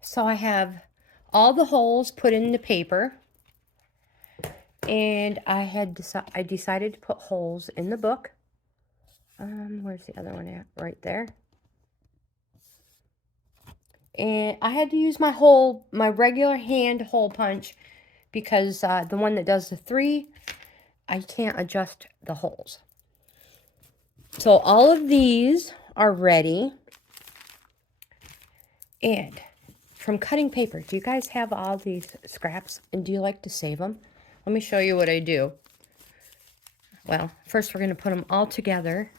So I have all the holes put in the paper, and I decided to put holes in the book. Where's the other one at? Right there. And I had to use my regular hand hole punch because the one that does the 3, I can't adjust the holes. So all of these are ready. And from cutting paper, do you guys have all these scraps and do you like to save them? Let me show you what I do. Well, first we're going to put them all together.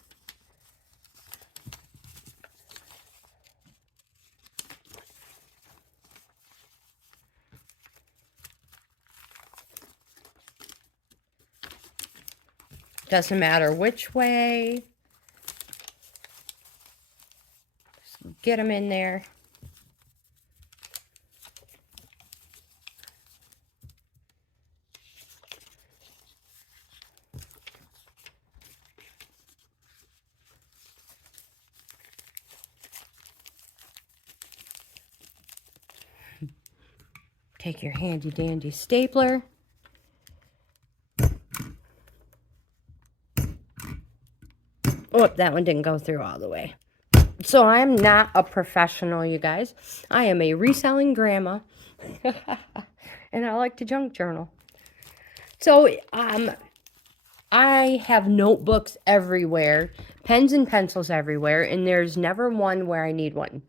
Doesn't matter which way. Just get them in there. Take your handy dandy stapler. Oh, that one didn't go through all the way. So I'm not a professional, you guys. I am a reselling grandma. And I like to junk journal. So I have notebooks everywhere, pens and pencils everywhere, and there's never one where I need one.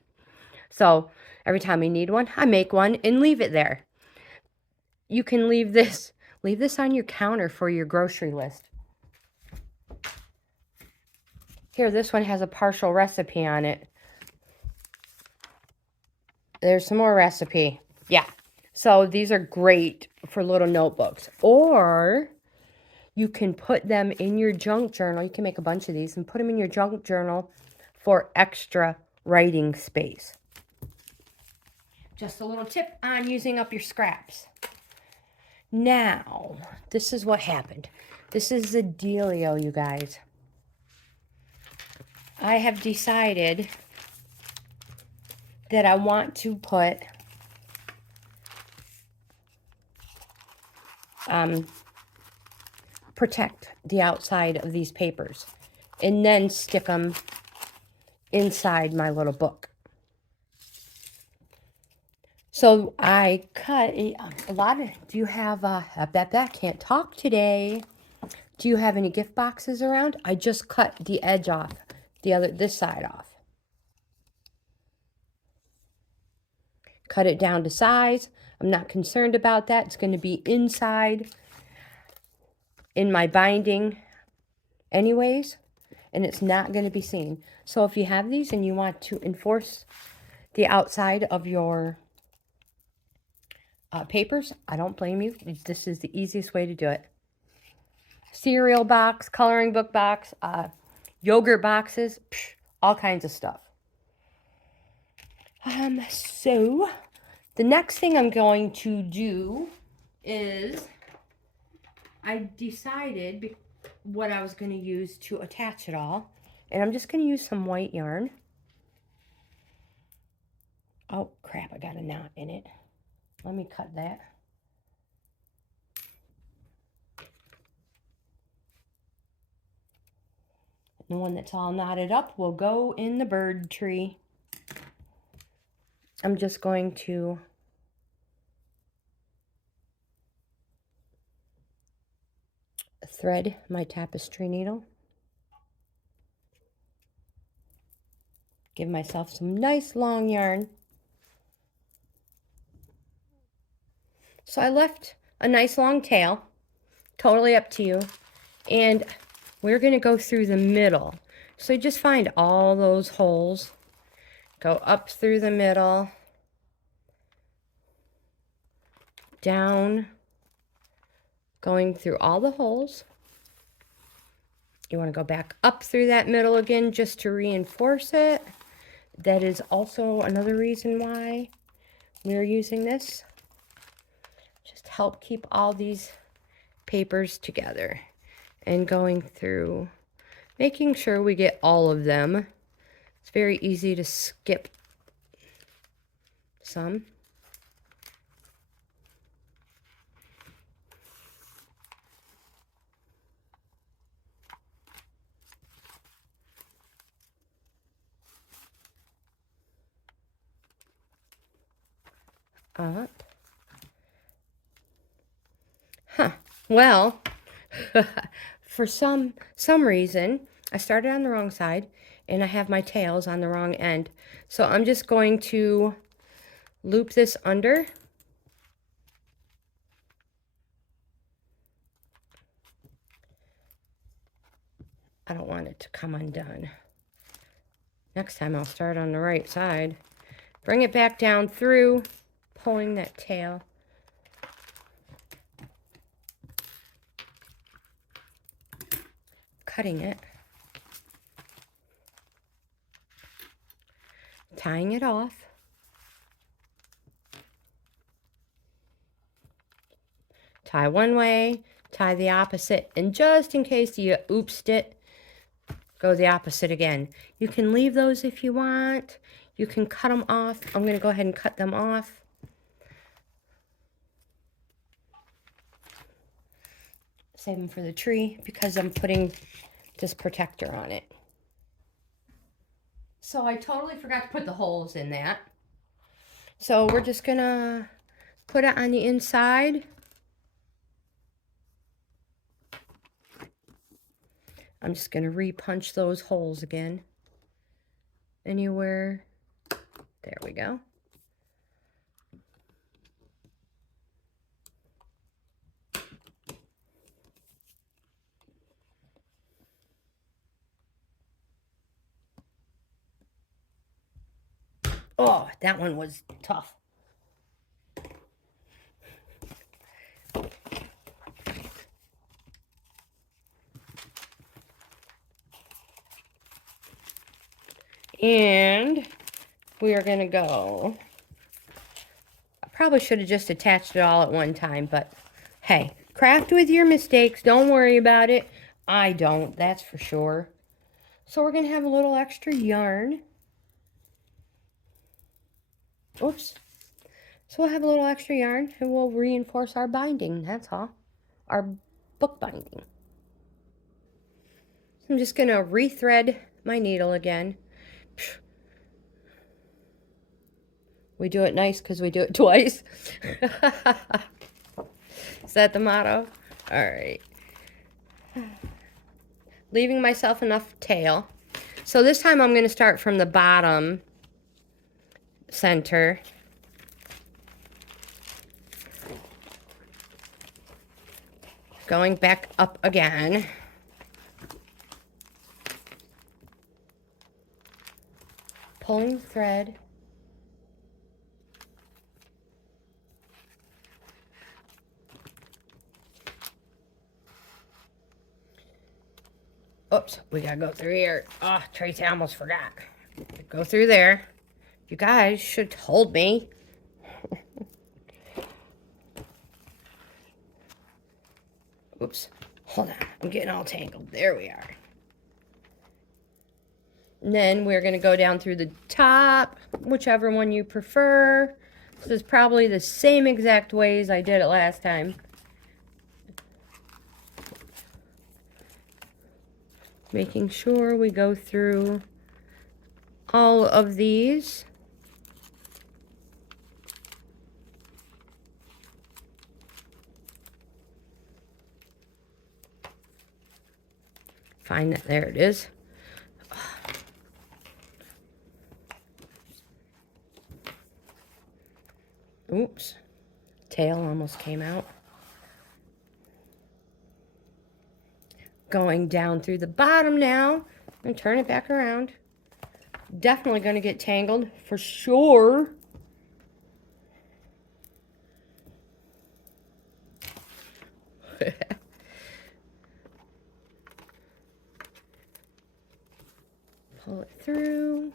So every time I need one, I make one and leave it there. You can leave this on your counter for your grocery list. Here, this one has a partial recipe on it. There's some more recipe. Yeah. So these are great for little notebooks. Or you can put them in your junk journal. You can make a bunch of these and put them in your junk journal for extra writing space. Just a little tip on using up your scraps. Now, this is what happened. This is the dealio, you guys. I have decided that I want to put protect the outside of these papers and then stick them inside my little book. So I cut a lot of, do you have, I bet that can't talk today. Do you have any gift boxes around? I just cut the edge off, this side off. Cut it down to size. I'm not concerned about that. It's going to be inside in my binding anyways, and it's not going to be seen. So if you have these and you want to enforce the outside of your papers, I don't blame you. This is the easiest way to do it. Cereal box, coloring book box, yogurt boxes, all kinds of stuff. So the next thing I'm going to do is I decided what I was going to use to attach it all. And I'm just going to use some white yarn. Oh, crap, I got a knot in it. Let me cut that. The one that's all knotted up will go in the bird tree. I'm just going to thread my tapestry needle. Give myself some nice long yarn. So I left a nice long tail, totally up to you. And we're going to go through the middle. So just find all those holes. Go up through the middle, down, going through all the holes. You want to go back up through that middle again just to reinforce it. That is also another reason why we're using this. Just help keep all these papers together and going through, making sure we get all of them. It's very easy to skip some. Up. Huh. Well, for some reason, I started on the wrong side, and I have my tails on the wrong end. So I'm just going to loop this under. I don't want it to come undone. Next time I'll start on the right side. Bring it back down through, pulling that tail. Cutting it. Tying it off. Tie one way, tie the opposite, and just in case you oopsed it, go the opposite again. You can leave those if you want. You can cut them off. I'm going to go ahead and cut them off. Save them for the tree because I'm putting this protector on it. So I totally forgot to put the holes in that. So we're just going to put it on the inside. I'm just going to re-punch those holes again. Anywhere. There we go. Oh, that one was tough. And we are going to go. I probably should have just attached it all at one time, but hey, craft with your mistakes. Don't worry about it. I don't, that's for sure. So we're going to have a little extra yarn. Oops. So we'll have a little extra yarn and we'll reinforce our binding. That's all. Our book binding. I'm just going to rethread my needle again. We do it nice because we do it twice. Is that the motto? All right. Leaving myself enough tail. So this time I'm going to start from the bottom center. Going back up again. Pulling thread. Oops, we gotta go through here. Oh, Tracy, I almost forgot. Go through there. You guys should have told me. Oops, hold on. I'm getting all tangled. There we are. And then we're gonna go down through the top, whichever one you prefer. This is probably the same exact ways I did it last time. Making sure we go through all of these. Find that, there it is. Oops, tail almost came out. Going down through the bottom now and turn it back around. Definitely going to get tangled for sure. Pull it through.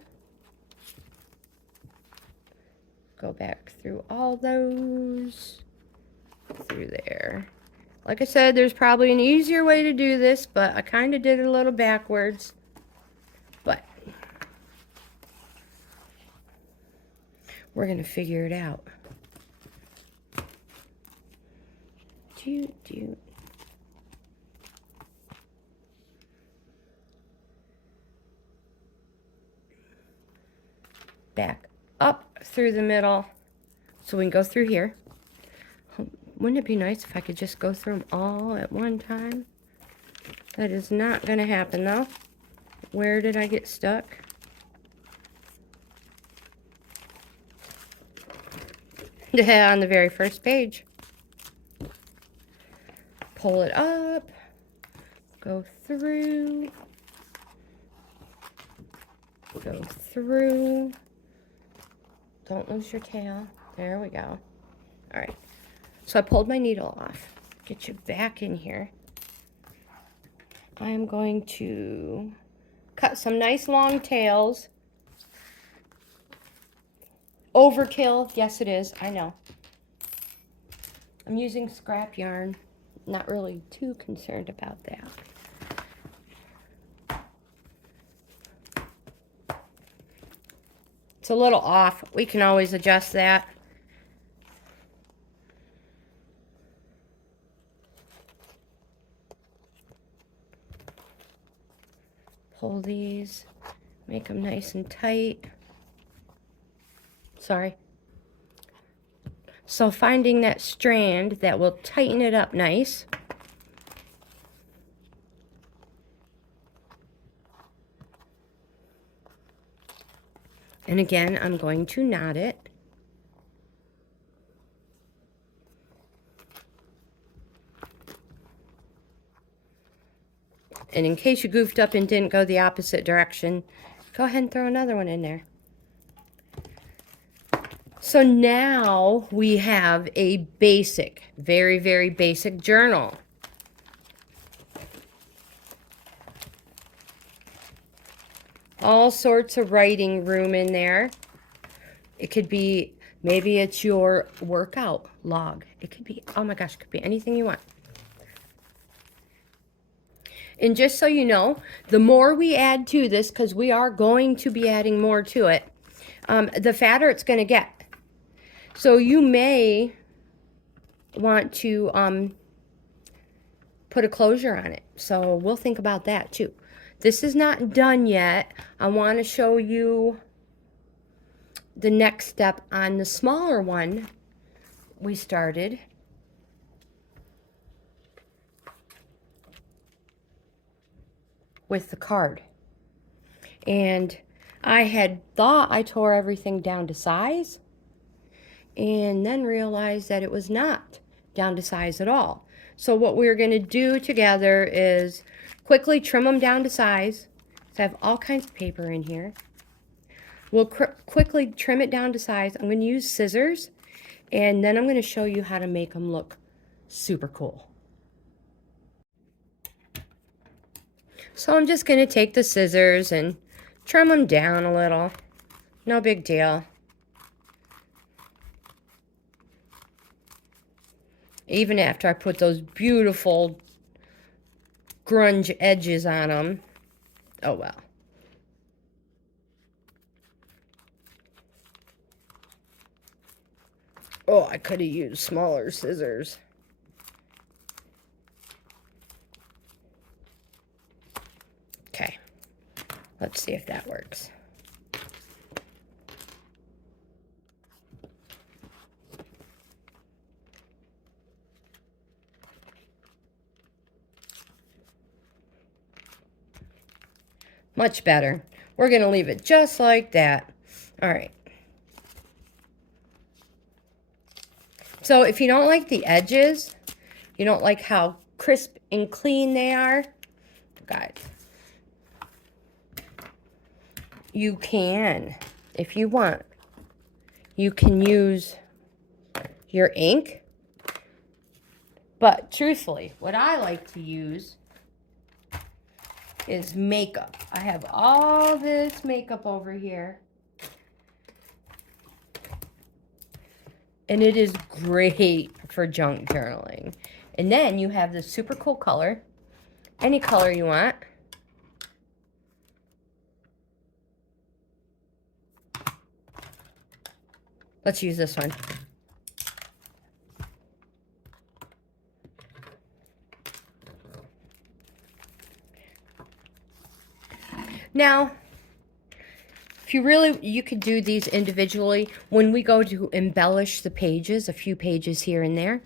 Go back through all those. Through there. Like I said, there's probably an easier way to do this, but I kind of did it a little backwards. But We're going to figure it out. Back up through the middle so we can go through here. Wouldn't it be nice if I could just go through them all at one time? That is not going to happen though. Where did I get stuck? On the very first page. Pull it up, go through, don't lose your tail. There we go. All right, so I pulled my needle off. Get you back in here. I am going to cut some nice long tails. Overkill, yes it is, I know. I'm using scrap yarn. Not really too concerned about that. It's a little off. We can always adjust that. Pull these, make them nice and tight. Sorry. So finding that strand that will tighten it up nice. And again, I'm going to knot it. And in case you goofed up and didn't go the opposite direction, go ahead and throw another one in there. So now we have a basic, very, very basic journal. All sorts of writing room in there. It could be, maybe it's your workout log. It could be, oh my gosh, it could be anything you want. And just so you know, the more we add to this, because we are going to be adding more to it, the fatter it's going to get. So you may want to put a closure on it. So we'll think about that too. This is not done yet. I want to show you the next step on the smaller one we started. With the card. And I had thought I tore everything down to size, and then realized that it was not down to size at all. So what we're going to do together is quickly trim them down to size. So I have all kinds of paper in here. We'll quickly trim it down to size. I'm going to use scissors, and then I'm going to show you how to make them look super cool. So I'm just going to take the scissors and trim them down a little. No big deal. Even after I put those beautiful grunge edges on them. Oh well. Oh, I could have used smaller scissors. Okay, let's see if that works. Much better. We're going to leave it just like that. All right. So if you don't like the edges, you don't like how crisp and clean they are, guys, you can, if you want, you can use your ink. But truthfully, what I like to use is makeup. I have all this makeup over here. And it is great for junk journaling. And then you have this super cool color. Any color you want. Let's use this one. Now, if you really, you could do these individually. When we go to embellish the pages, a few pages here and there,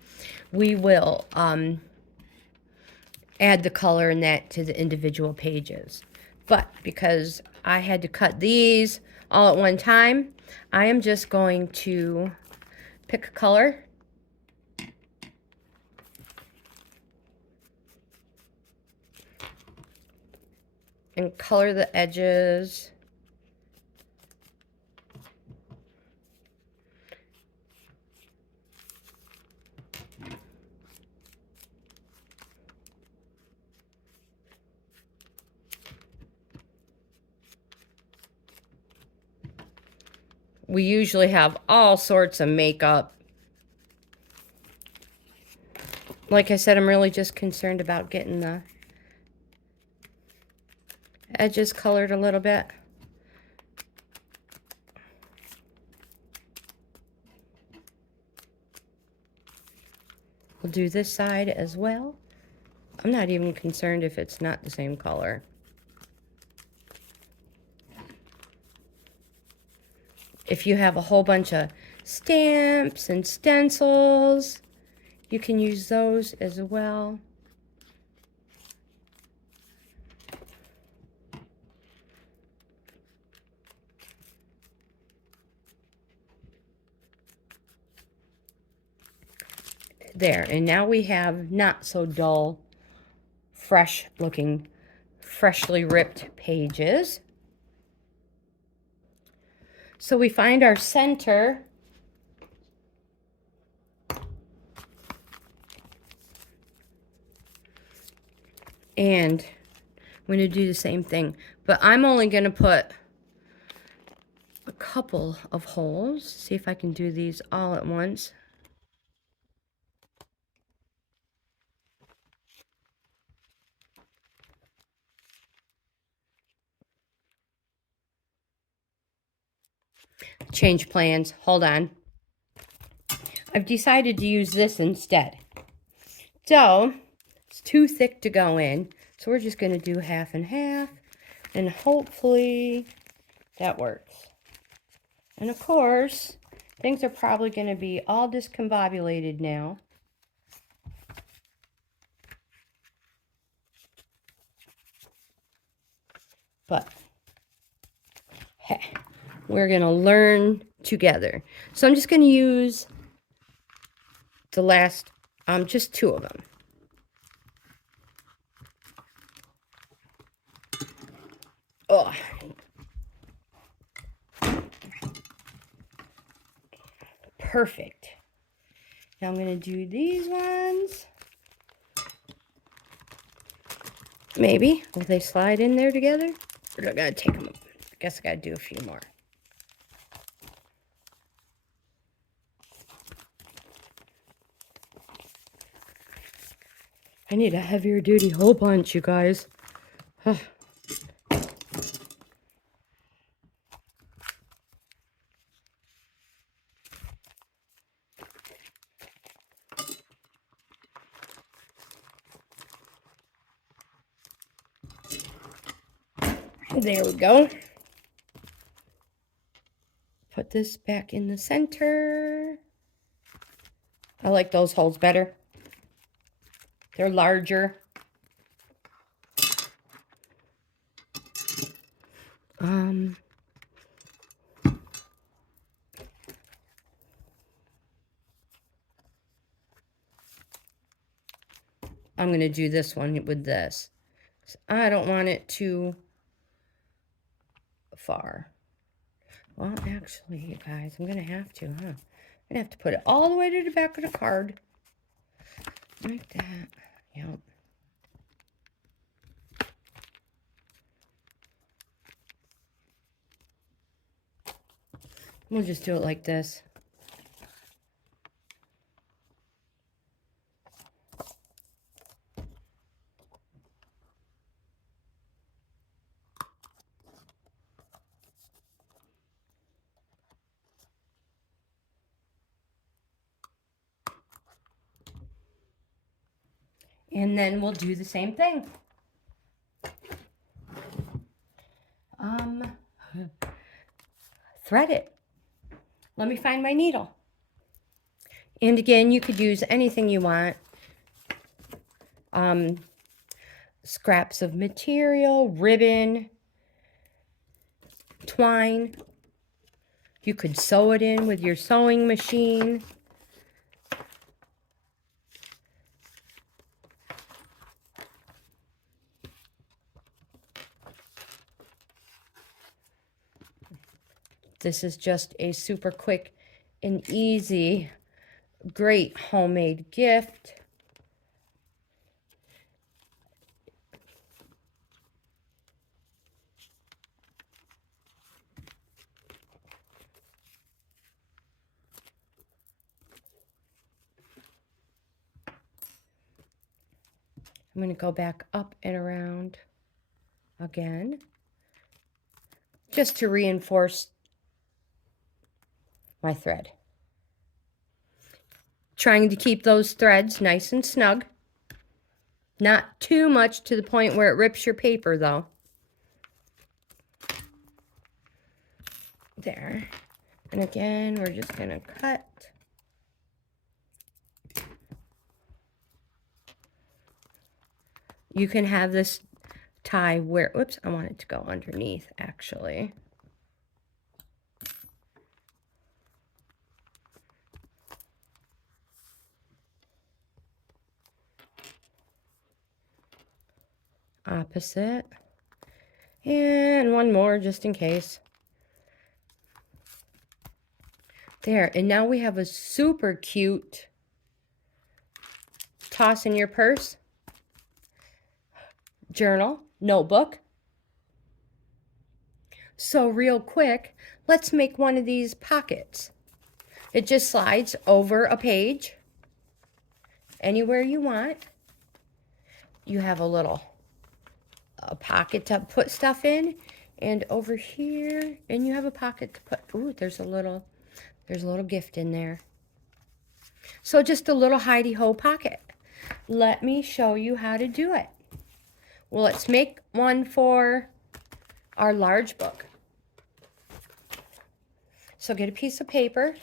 we will add the color and that to the individual pages. But because I had to cut these all at one time, I am just going to pick a color. And color the edges. We usually have all sorts of makeup. Like I said, I'm really just concerned about getting the edges colored a little bit. We'll do this side as well. I'm not even concerned if it's not the same color. If you have a whole bunch of stamps and stencils, you can use those as well. There, and now we have not so dull, fresh looking, freshly ripped pages. So we find our center. And I'm going to do the same thing, but I'm only going to put a couple of holes. See if I can do these all at once. Change plans. Hold on. I've decided to use this instead. So, it's too thick to go in. So we're just going to do half and half. And hopefully that works. And of course, things are probably going to be all discombobulated now. But, hey, we're going to learn together. So I'm just going to use the last, just two of them. Oh. Perfect. Now I'm going to do these ones. Maybe. Will they slide in there together? Or do I got to take them up? I guess I got to do a few more. I need a heavier duty hole punch, you guys. There we go. Put this back in the center. I like those holes better. They're larger. I'm going to do this one with this. I don't want it too far. Well, actually, you guys, I'm going to have to, huh? I'm going to have to put it all the way to the back of the card. Like that. Yep. We'll just do it like this. And then we'll do the same thing. Thread it. Let me find my needle. And again, you could use anything you want. Scraps of material, ribbon, twine. You could sew it in with your sewing machine. This is just a super quick and easy, great homemade gift. I'm going to go back up and around again, just to reinforce my thread. Trying to keep those threads nice and snug. Not too much to the point where it rips your paper though. There. And again, we're just going to cut. You can have this tie where, whoops, I want it to go underneath actually. Opposite. And one more just in case. There, and now we have a super cute toss in your purse, journal, notebook. So real quick, let's make one of these pockets. It just slides over a page, anywhere you want. You have a little pocket to put stuff in, and over here, and you have a pocket to put, ooh, there's a little gift in there. So just a little hidey-ho pocket. Let me show you how to do it. Well, let's make one for our large book. So get a piece of paper.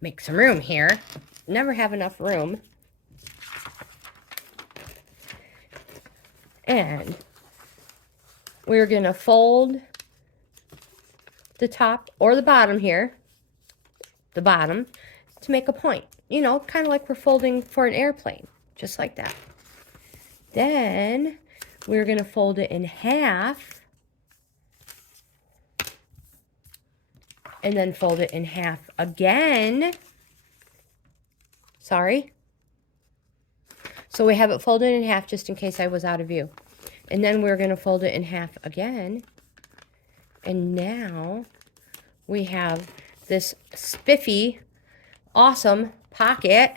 Make some room here. Never have enough room. And we're going to fold the top or the bottom here, the bottom, to make a point. You know, kind of like we're folding for an airplane, just like that. Then we're going to fold it in half, and then fold it in half again. Sorry. So we have it folded in half just in case I was out of view. And then we're going to fold it in half again. And now we have this spiffy, awesome pocket.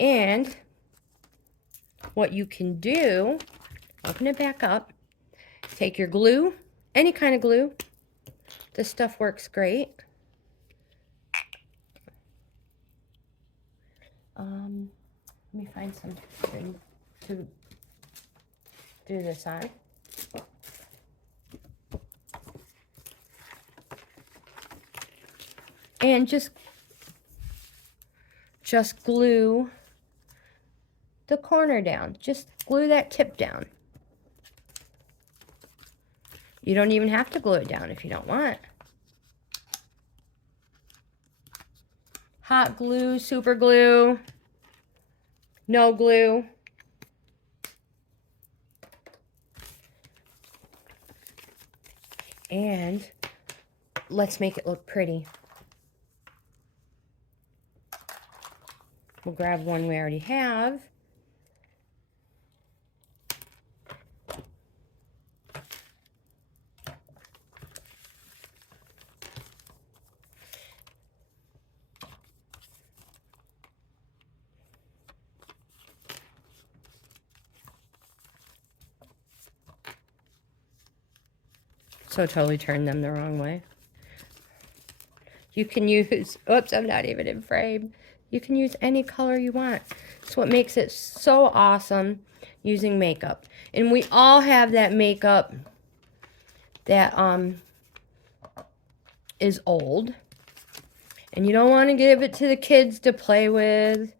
And what you can do, open it back up, take your glue, any kind of glue. This stuff works great. Let me find something to do this on. And just glue the corner down. Just glue that tip down. You don't even have to glue it down if you don't want. Hot glue, super glue, no glue. And let's make it look pretty. We'll grab one we already have. So totally turned them the wrong way. You can use, oops, I'm not even in frame. You can use any color you want. It's what makes it so awesome using makeup. And we all have that makeup that is old. And you don't want to give it to the kids to play with.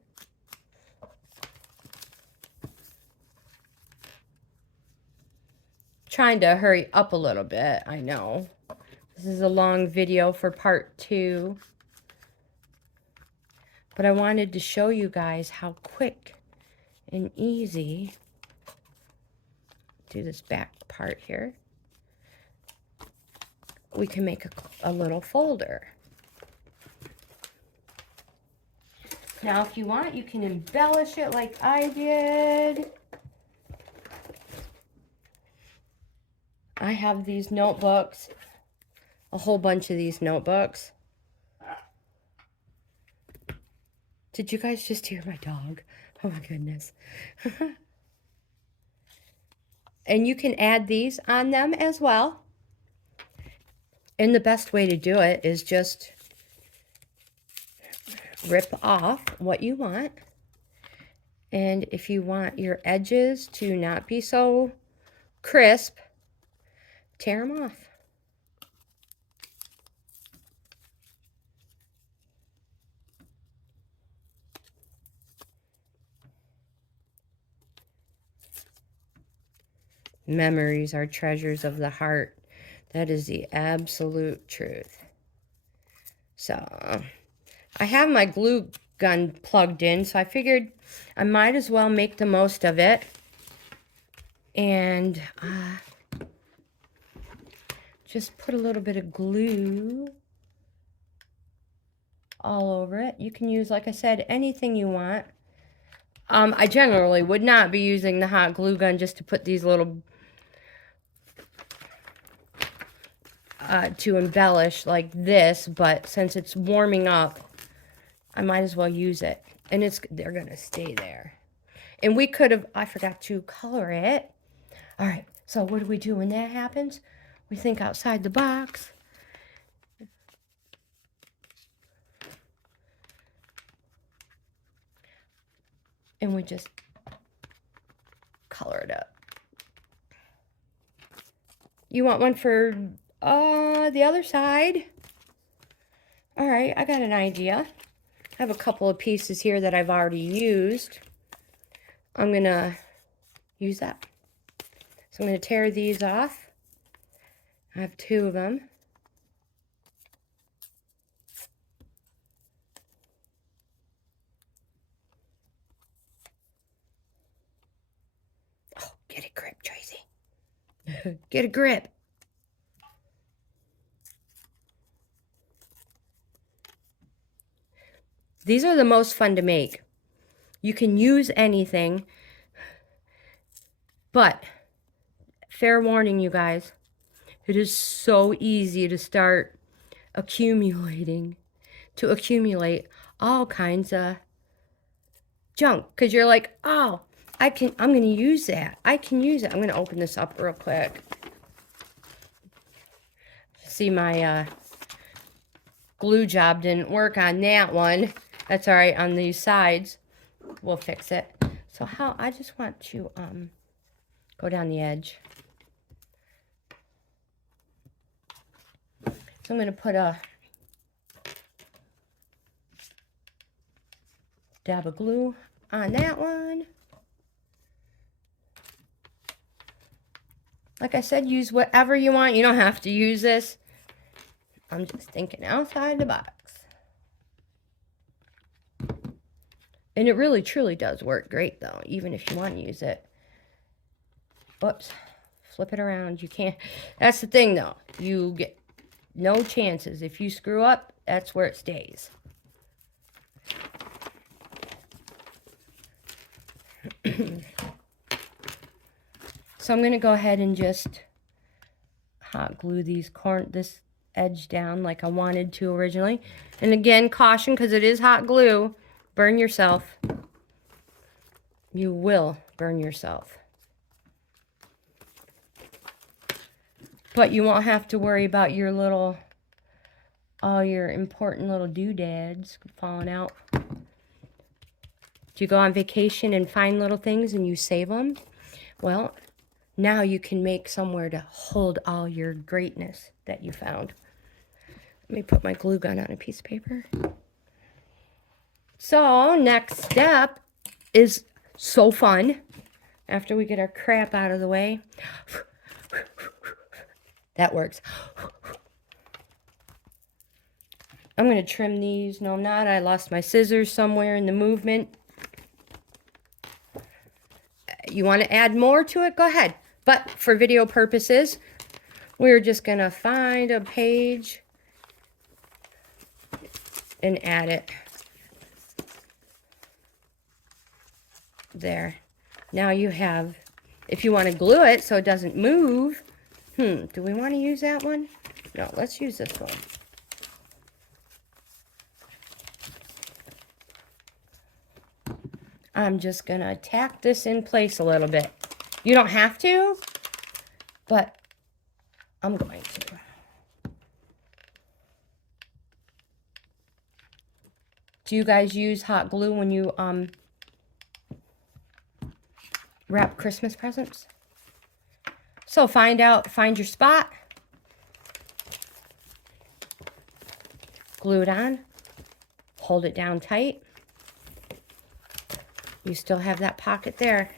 Trying to hurry up a little bit, I know. This is a long video for part 2. But I wanted to show you guys how quick and easy, do this back part here, we can make a little folder. Now if you want, you can embellish it like I did. I have these notebooks, a whole bunch of these notebooks. Did you guys just hear my dog? Oh my goodness. And you can add these on them as well. And the best way to do it is just rip off what you want. And if you want your edges to not be so crisp, tear them off. Memories are treasures of the heart. That is the absolute truth. So, I have my glue gun plugged in, so I figured I might as well make the most of it. And just put a little bit of glue all over it. You can use, like I said, anything you want. I generally would not be using the hot glue gun just to put these little to embellish like this, but since it's warming up, I might as well use it. And they're gonna stay there. And we could have, I forgot to color it. All right, so what do we do when that happens? We think outside the box. And we just color it up. You want one for the other side? All right, I got an idea. I have a couple of pieces here that I've already used. I'm gonna use that. So I'm gonna tear these off. I have 2 of them. Oh, get a grip, Tracy. Get a grip. These are the most fun to make. You can use anything, but fair warning, you guys, it is so easy to start accumulate all kinds of junk, because you're like, oh, I'm going to use that. I can use it. I'm going to open this up real quick. See, my glue job didn't work on that one. That's all right. On these sides, we'll fix it. So I just want to go down the edge. So I'm going to put a dab of glue on that one. Like I said, use whatever you want. You don't have to use this. I'm just thinking outside the box. And it really, truly does work great, though, even if you want to use it. Oops. Flip it around. You can't. That's the thing, though. You get no chances. If you screw up, that's where it stays. So I'm going to go ahead and just hot glue this edge down like I wanted to originally. And again, caution, because it is hot glue. Burn yourself. You will burn yourself. But you won't have to worry about your little, all your important little doodads falling out. Do you go on vacation and find little things and you save them? Well, now you can make somewhere to hold all your greatness that you found. Let me put my glue gun on a piece of paper. So, next step is so fun. After we get our crap out of the way. That works. I'm going to trim these. No, I'm not. I lost my scissors somewhere in the movement. You want to add more to it? Go ahead. But for video purposes, we're just going to find a page and add it. There. Now you have, if you want to glue it so it doesn't move, do we want to use that one? No, let's use this one. I'm just going to tack this in place a little bit. You don't have to, but I'm going to. Do you guys use hot glue when you wrap Christmas presents? So find your spot, glue it on, hold it down tight. You still have that pocket there.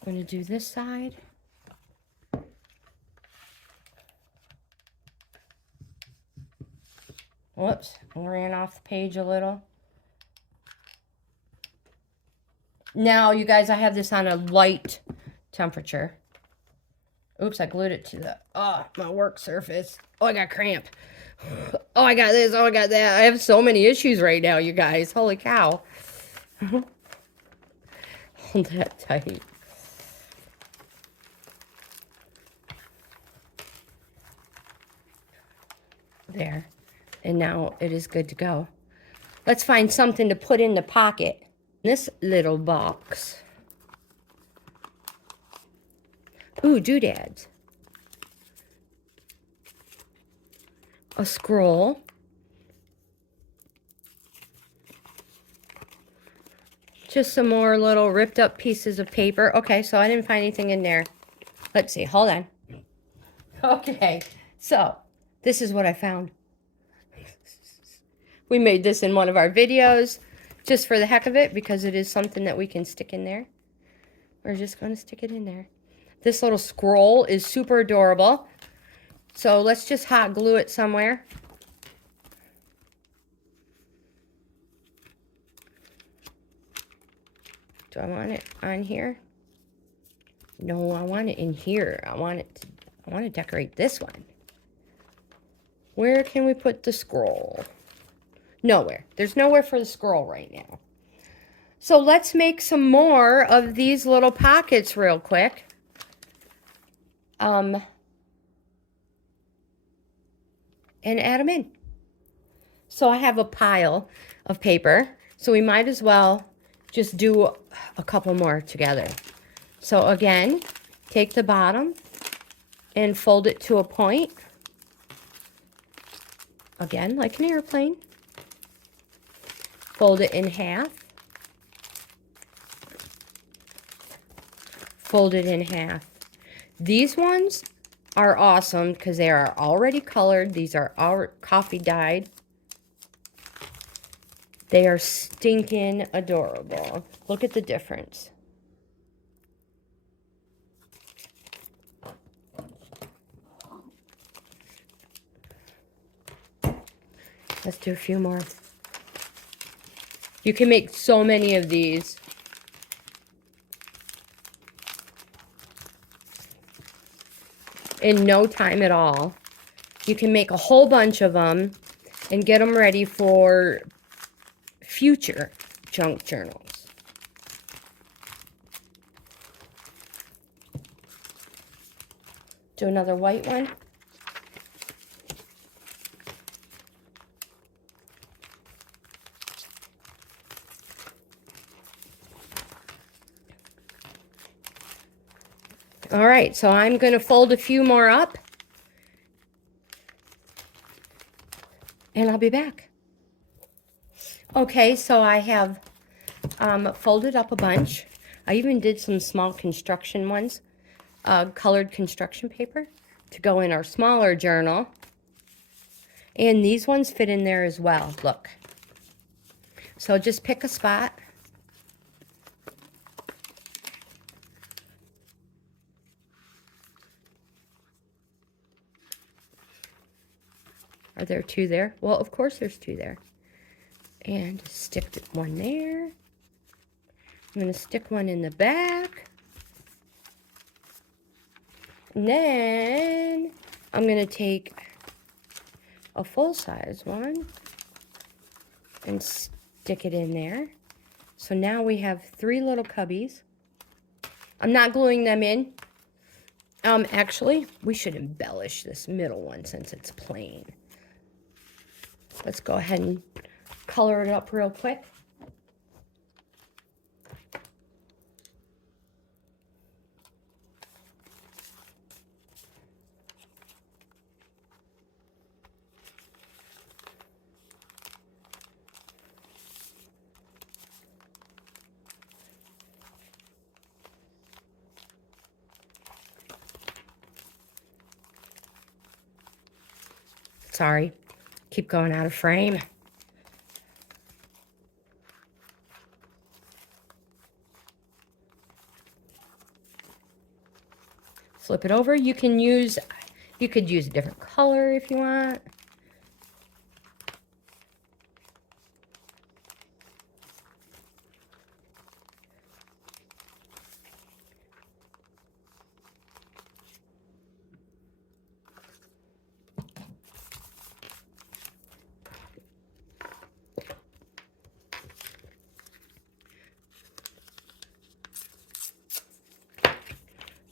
I'm going to do this side. Whoops, I ran off the page a little. Now, you guys, I have this on a light temperature. Oops, I glued it to the, my work surface. Oh, I got cramp. Oh, I got this. Oh, I got that. I have so many issues right now, you guys. Holy cow. Hold that tight. There. And now it is good to go. Let's find something to put in the pocket. This little box. Ooh, doodads. A scroll. Just some more little ripped up pieces of paper. Okay, so I didn't find anything in there. Let's see, hold on. Okay, so this is what I found. We made this in one of our videos just for the heck of it because it is something that we can stick in there. We're just going to stick it in there. This little scroll is super adorable. So let's just hot glue it somewhere. Do I want it on here? No, I want it in here. I want to decorate this one. Where can we put the scroll? Nowhere. There's nowhere for the scroll right now. So let's make some more of these little pockets real quick. And add them in. So I have a pile of paper, so we might as well just do a couple more together. So again, take the bottom and fold it to a point. Again, like an airplane. Fold it in half. Fold it in half. These ones are awesome because they are already colored. These are all coffee dyed. They are stinking adorable. Look at the difference. Let's do a few more. You can make so many of these. In no time at all. You can make a whole bunch of them and get them ready for future junk journals. Do another white one. All right, so I'm going to fold a few more up. And I'll be back. Okay, so I have folded up a bunch. I even did some small construction ones, colored construction paper to go in our smaller journal. And these ones fit in there as well, look. So just pick a spot. Are there two there? Well, of course there's two there. And stick one there. I'm going to stick one in the back. And then I'm going to take a full-size one and stick it in there. So now we have 3 little cubbies. I'm not gluing them in. Actually, we should embellish this middle one since it's plain. Let's go ahead and color it up real quick. Sorry, keep going out of frame. Flip it over. You could use a different color if you want.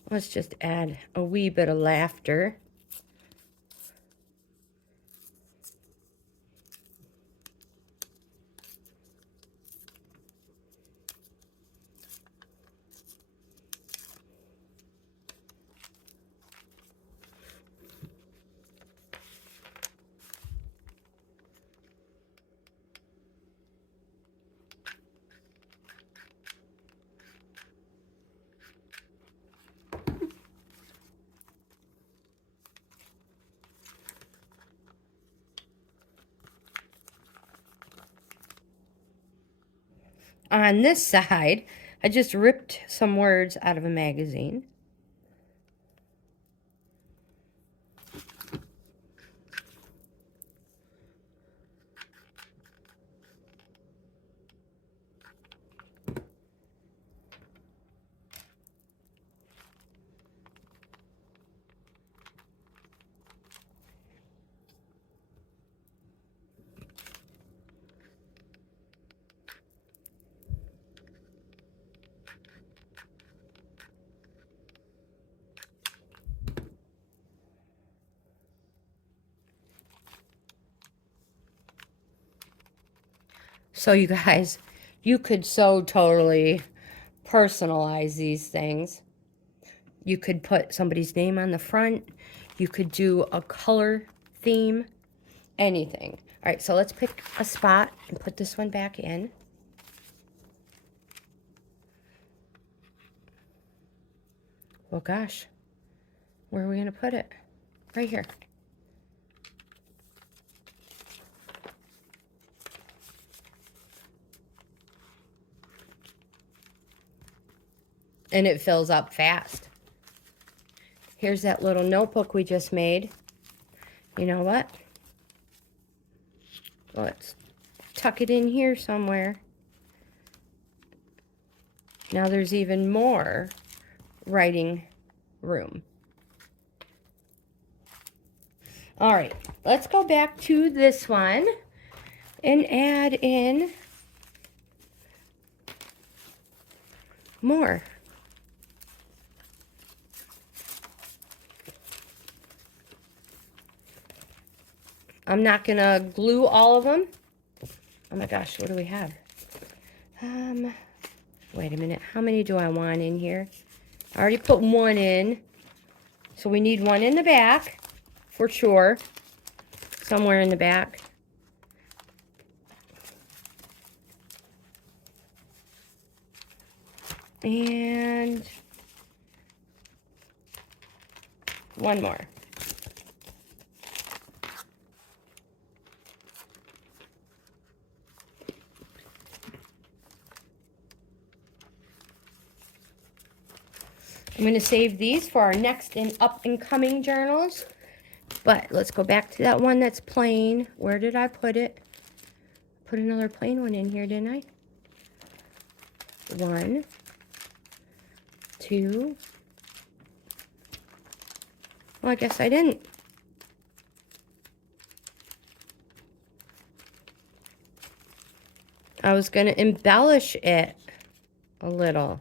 Let's just add a wee bit of laughter. On this side, I just ripped some words out of a magazine. So you guys, you could so totally personalize these things. You could put somebody's name on the front. You could do a color theme, anything. All right, so let's pick a spot and put this one back in. Oh gosh, where are we going to put it? Right here. And it fills up fast. Here's that little notebook we just made. You know what? Let's tuck it in here somewhere. Now there's even more writing room. All right, let's go back to this one and add in more. I'm not going to glue all of them. Oh my gosh, what do we have? Wait a minute. How many do I want in here? I already put one in. So we need one in the back, for sure. Somewhere in the back. And one more. I'm going to save these for our next and up and coming journals. But let's go back to that one that's plain. Where did I put it? Put another plain one in here, didn't I? 1, 2. Well, I guess I didn't. I was going to embellish it a little.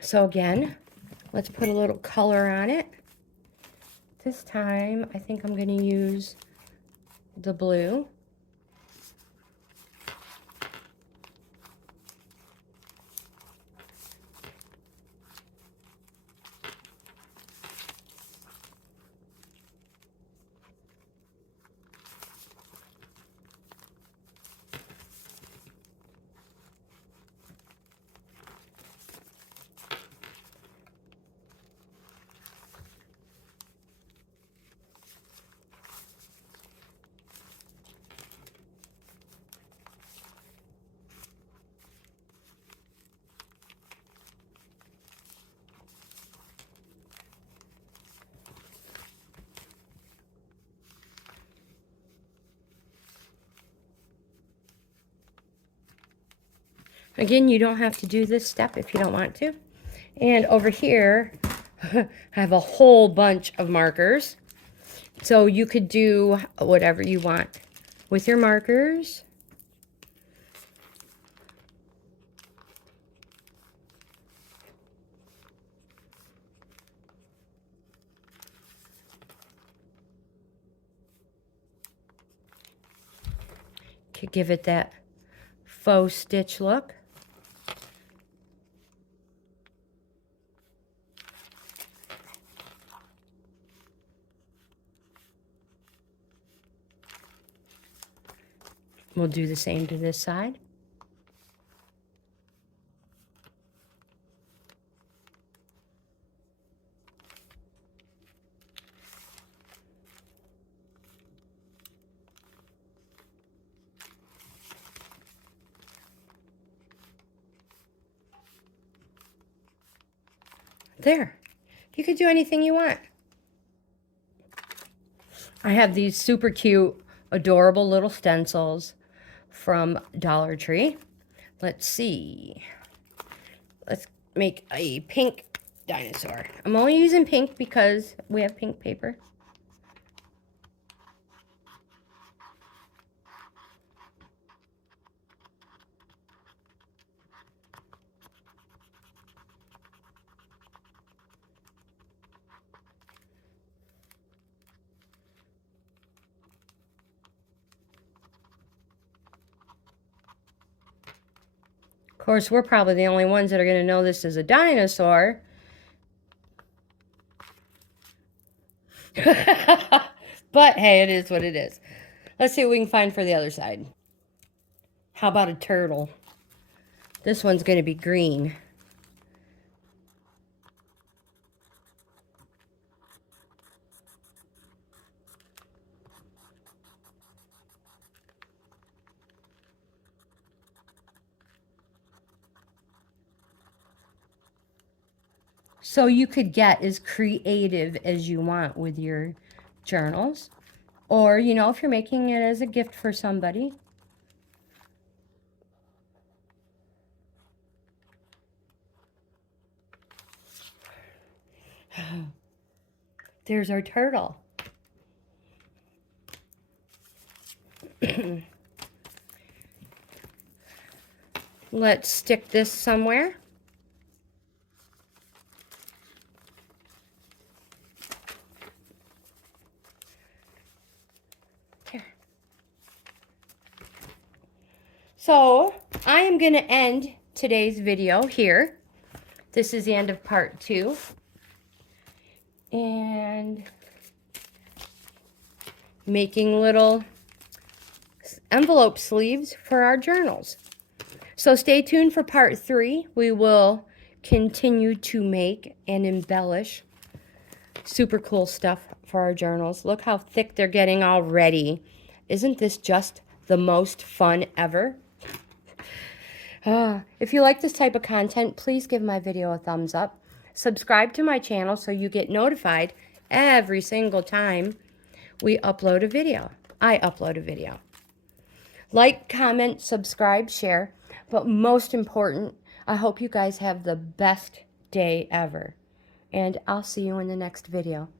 So again, let's put a little color on it. This time, I think I'm going to use the blue. Again, you don't have to do this step if you don't want to. And over here, I have a whole bunch of markers. So you could do whatever you want with your markers. Could give it that faux stitch look. We'll do the same to this side. There. You could do anything you want. I have these super cute, adorable little stencils from Dollar Tree. Let's see. Let's make a pink dinosaur. I'm only using pink because we have pink paper. Of course, we're probably the only ones that are going to know this is a dinosaur. But hey, it is what it is. Let's see what we can find for the other side. How about a turtle? This one's going to be green. So you could get as creative as you want with your journals. Or, you know, if you're making it as a gift for somebody. There's our turtle. Let's stick this somewhere. So I am going to end today's video here. This is the end of part 2. And making little envelope sleeves for our journals. So stay tuned for part 3. We will continue to make and embellish super cool stuff for our journals. Look how thick they're getting already. Isn't this just the most fun ever? If you like this type of content, please give my video a thumbs up. Subscribe to my channel so you get notified every single time we upload a video. I upload a video. Like, comment, subscribe, share. But most important, I hope you guys have the best day ever. And I'll see you in the next video.